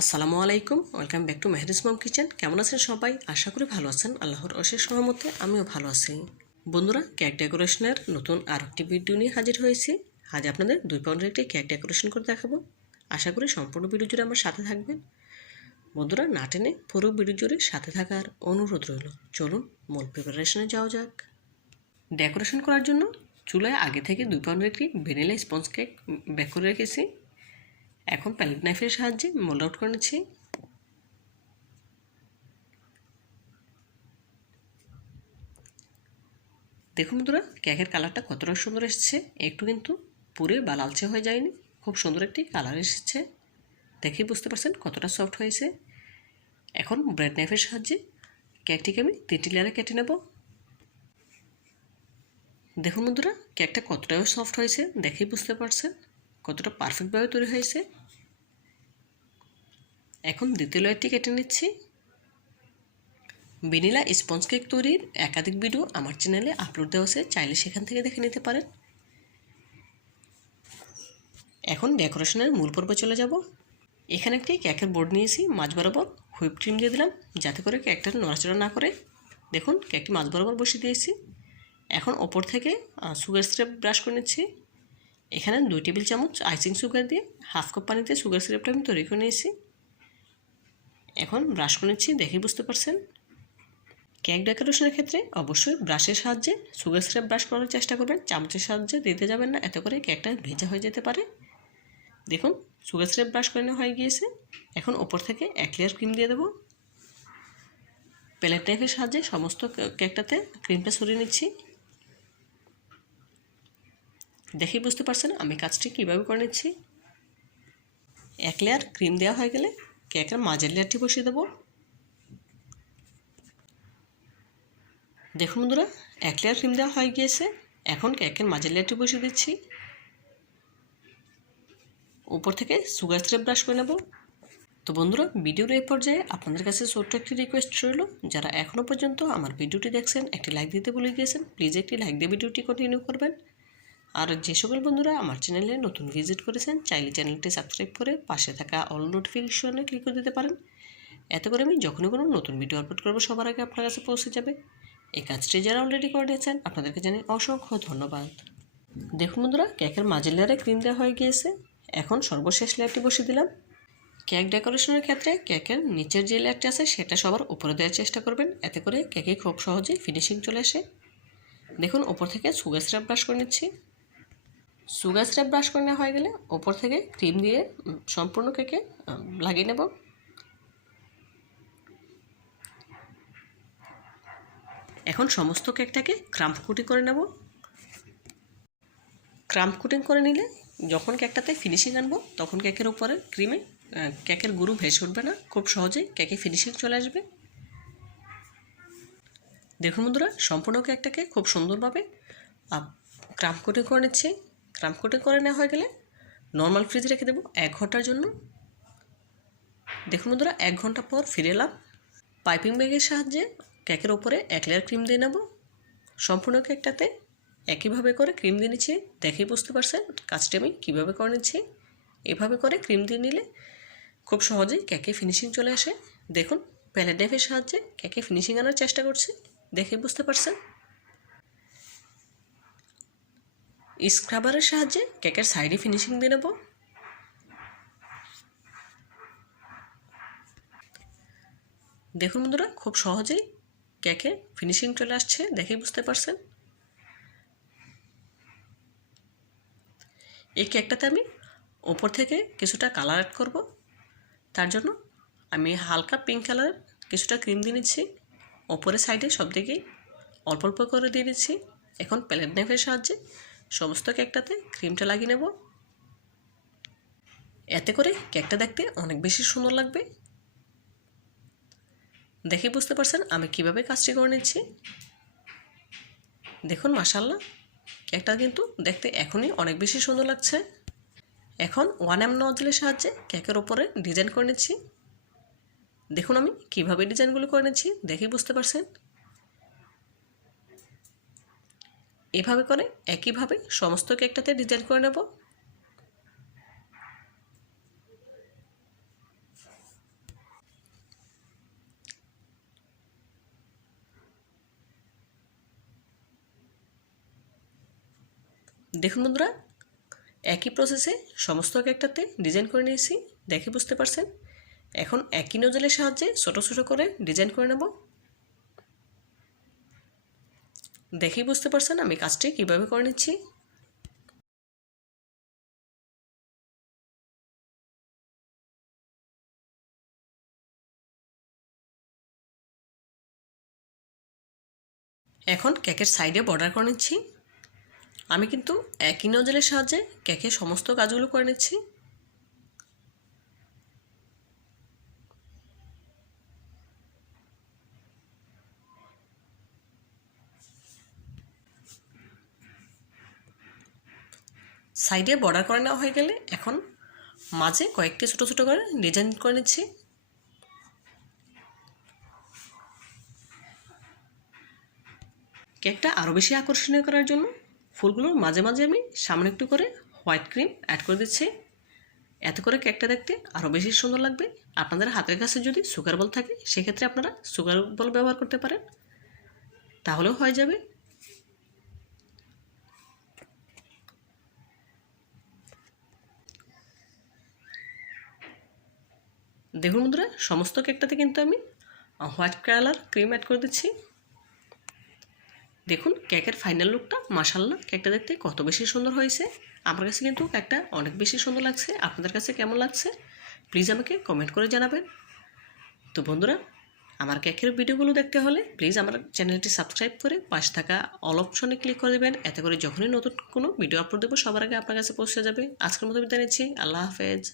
আসসালামু আলাইকুম, welcome back to Mehris mom kitchen. কেমন আছেন সবাই? আশা করি ভালো আছেন। আল্লাহর অশেষ সহমতে আমিও ভালো আছি। বন্ধুরা কেক ডেকোরেশনের নতুন আর একটি ভিডিও নিয়ে হাজির হয়েছি। আজ আপনাদের দুই পাউন্ডের একটি কেক ডেকোরেশন করে দেখাবো। আশা করি সম্পূর্ণ ভিডিও জুড়ে আমার সাথে থাকবেন। বন্ধুরা, না টেনে পুরো ভিডিও জুড়ে সাথে থাকার অনুরোধ রইল। চলুন মূল প্রিপারেশনে যাওয়া যাক। ডেকোরেশন করার জন্য চুলায় আগে থেকে দুই পাউন্ডের একটি ভ্যানিলা স্পঞ্জ কেক বেক করে রেখেছি। এখন প্যালেট নাইফের সাহায্যে মোল্ড আউট করে নিচ্ছি। দেখুন বন্ধুরা কেকের কালারটা কতটা সুন্দর এসেছে। একটু কিন্তু পুরে বা লালচে হয়ে যায়নি, খুব সুন্দর একটি কালার এসেছে। দেখেই বুঝতে পারছেন কতটা সফট হয়েছে। এখন ব্রেড নাইফের সাহায্যে কেকটিকে আমি তিনটি লেয়ারে কেটে নেব। দেখুন বন্ধুরা কেকটা কতটাও সফট হয়েছে, দেখেই বুঝতে পারছেন কতটা পারফেক্টভাবে তৈরি হয়েছে। এখন দ্বিতীয় লেয়ারটি কেটে নিচ্ছি। ভ্যানিলা স্পঞ্জ কেক তৈরির একাধিক ভিডিও আমার চ্যানেলে আপলোড দেওয়া আছে, চাইলে সেখান থেকে দেখে নিতে পারেন। এখন ডেকোরেশনের মূল পর্বে চলে যাব। এখানে একটি কেকের বোর্ড নিয়েছি মাঝ বরাবর হুইপ ক্রিম দিয়ে দিলাম, যাতে করে কেকটা নড়াচড়া না করে। দেখুন, কেকটি মাঝ বরাবর বসিয়ে দিয়েছি। এখন ওপর থেকে সুগার সিরাপ ব্রাশ করে নিচ্ছি। এখানে দুই টেবিল চামচ আইসিং সুগার দিয়ে হাফ কাপ পানিতে সুগার সিরাপটা আমি তৈরি করে নিয়েছি। এখন ব্রাশ করে নিচ্ছি, দেখেই বুঝতে পারছেন। কেক ডেকোরেশনের ক্ষেত্রে অবশ্যই ব্রাশের সাহায্যে সুগার সিরাপ ব্রাশ করার চেষ্টা করবেন। চামচের সাহায্যে দিতে যাবেন না, এত করে কেকটা ভেজা হয়ে যেতে পারে। দেখুন সুগার সিরাপ ব্রাশ করে হয়ে গিয়েছে। এখন ওপর থেকে এক লেয়ার ক্রিম দিয়ে দেবো। প্লেট নাইফের সাহায্যে সমস্ত কেকটাতে ক্রিমটা সরিয়ে নিচ্ছি। দেখেই বুঝতে পারছেন আমি কাজটি কীভাবে করে নিচ্ছি। এক লেয়ার ক্রিম দেওয়া হয়ে গেলে কেকের মাঝের লেয়ারটি বসিয়ে দেবো। দেখুন বন্ধুরা, এক লেয়ার ক্রিম দেওয়া হয়ে গিয়েছে। এখন কেকের মাঝের লেয়ারটি বসিয়ে দিচ্ছি। উপর থেকে সুগার সিরাপ ব্রাশ করে নেব। তো বন্ধুরা, ভিডিওর এই পর্যায়ে আপনাদের কাছে ছোট্ট একটি রিকোয়েস্ট রইল। যারা এখনও পর্যন্ত আমার ভিডিওটি দেখছেন, একটি লাইক দিতে ভুলে গিয়েছেন প্লিজ একটি লাইক দিয়ে ভিডিওটি কন্টিনিউ করবেন। আর যে সকল বন্ধুরা আমার চ্যানেলে নতুন ভিজিট করেছেন, চাইলে চ্যানেলটি সাবস্ক্রাইব করে পাশে থাকা অল নোটিফিকেশনে ক্লিক করে দিতে পারেন। এতে করে আমি যখনই কোনো নতুন ভিডিও আপলোড করব, সবার আগে আপনার কাছে পৌঁছে যাবে। এই কাজটি যারা অলরেডি করে নিয়েছেন, আপনাদেরকে জানাই অসংখ্য ধন্যবাদ। দেখুন বন্ধুরা, কেকের মাঝের লেয়ারে ক্রিম দেওয়া হয়ে গিয়েছে। এখন সর্বশেষ লেয়ারটি বসিয়ে দিলাম। কেক ডেকোরেশনের ক্ষেত্রে কেকের নিচের যে লেয়ারটি আছে, সেটা সবার উপরে দেওয়ার চেষ্টা করবেন। এতে করে কেকে খুব সহজেই ফিনিশিং চলে আসে। দেখুন ওপর থেকে সুগার সিরাপ ব্রাশ করে নিচ্ছি। সুগার সিরাপ ব্রাশ করে নেওয়া হয়ে গেলে ওপর থেকে ক্রিম দিয়ে সম্পূর্ণ কেকে লাগিয়ে নেব। এখন সমস্ত কেকটাকে ক্রাম্প কুটিং করে নেব। ক্রাম্প কুটিং করে নিলে যখন কেকটাতে ফিনিশিং আনব, তখন কেকের উপরে ক্রিমে কেকের গুরু ভেসে উঠবে না। খুব সহজেই কেকে ফিনিশিং চলে আসবে। দেখুন বন্ধুরা, সম্পূর্ণ কেকটাকে খুব সুন্দরভাবে ক্রাম্প কোটিং করে নিচ্ছি। ক্রাম্প কোটিং করে নেওয়া হয়ে গেলে নর্মাল ফ্রিজে রেখে দেবো এক ঘণ্টার জন্য। দেখুন বন্ধুরা, এক ঘণ্টা পর ফিরে এলাম। পাইপিং ব্যাগের সাহায্যে কেকের ওপরে এক লেয়ার ক্রিম দিয়ে নেব। সম্পূর্ণ কেকটাতে একইভাবে করে ক্রিম দিয়ে নিচ্ছি। দেখেই বুঝতে পারছেন কাজটি আমি কীভাবে করে নিচ্ছি। এভাবে করে ক্রিম দিয়ে নিলে খুব সহজেই কেকে ফিনিশিং চলে আসে। দেখুন প্যালেট নাইফের সাহায্যে কেকে ফিনিশিং আনার চেষ্টা করছি। দেখে বুঝতে পারছেন? স্ক্রাবারের সাহায্যে কেকের সাইডে ফিনিশিং দিয়ে নেব। দেখুন বন্ধুরা, খুব সহজেই কেকে ফিনিশিং চলে আসছে, দেখেই বুঝতে পারছেন। এই কেকটাতে আমি ওপর থেকে কিছুটা কালার অ্যাড করব। তার জন্য আমি হালকা পিঙ্ক কালার কিছুটা ক্রিম দিয়ে নিচ্ছি। ওপরের সাইডে সব দিকেই অল্প অল্প করে দিয়ে দিচ্ছি। এখন প্যালেট নাইফের সাহায্যে সমস্ত কেকটাতে ক্রিমটা লাগিয়ে নেব। এতে করে কেকটা দেখতে অনেক বেশি সুন্দর লাগবে। দেখে বুঝতে পারছেন আমি কীভাবে কাজটি করে নিচ্ছি। দেখুন মাসাল্লাহ কেকটা কিন্তু দেখতে এখনই অনেক বেশি সুন্দর লাগছে। এখন ওয়ান এম নজলের সাহায্যে কেকের ওপরে ডিজাইন করে নিচ্ছি। দেখুন আমি কীভাবে ডিজাইনগুলো করে নিচ্ছি দেখেই বুঝতে পারছেন? এভাবে করে একইভাবে সমস্ত কেকটাতে ডিজাইন করে নেব। দেখুন বন্ধুরা, একই প্রসেসে সমস্ত কেকটাতে ডিজাইন করে নিয়েছি, দেখে বুঝতে পারছেন? এখন একই নজলের সাহায্যে ছোটো ছোটো করে ডিজাইন করে নেব। দেখেই বুঝতে পারছেন আমি কাজটি কীভাবে করে নিচ্ছি। এখন কেকের সাইডে বর্ডার করে নিচ্ছি। আমি কিন্তু একই নজলের সাহায্যে কেকের সমস্ত কাজগুলো করে নিচ্ছি। সাইডে বর্ডার করে নেওয়া হয়ে গেলে এখন মাঝে কয়েকটি ছোটো ছোটো করে ডিজাইন করে নিচ্ছি। কেকটা আরও বেশি আকর্ষণীয় করার জন্য ফুলগুলোর মাঝে মাঝে আমি সামনে একটু করে হোয়াইট ক্রিম অ্যাড করে দিচ্ছি। এত করে কেকটা দেখতে আরও বেশি সুন্দর লাগবে। আপনাদের হাতের কাছে যদি সুগার বল থাকে, সেক্ষেত্রে আপনারা সুগার বল ব্যবহার করতে পারেন। তাহলেও হয়ে যাবে। দেখুন বন্ধুরা, সমস্ত কেকটাতে কিন্তু আমি হোয়াইট কালার ক্রিম অ্যাড করে দিচ্ছি। দেখুন, কেকের ফাইনাল লুকটা মাসাল্লাহ কেকটা দেখতে কত বেশি সুন্দর হয়েছে। আমার কাছে কিন্তু কেকটা অনেক বেশি সুন্দর লাগছে। আপনাদের কাছে কেমন লাগছে? প্লিজ আমাকে কমেন্ট করে জানাবেন। তো বন্ধুরা, আমার কেকের ভিডিওগুলো দেখতে হলে প্লিজ আমার চ্যানেলটি সাবস্ক্রাইব করে পাশে থাকা অল অপশনে ক্লিক করে দেবেন। এতে করে যখনই নতুন কোনো ভিডিও আপলোড দেবো, সবার আগে আপনার কাছে পৌঁছে যাবে। আজকের মতো বিদায় নিচ্ছি। আল্লাহ হাফেজ।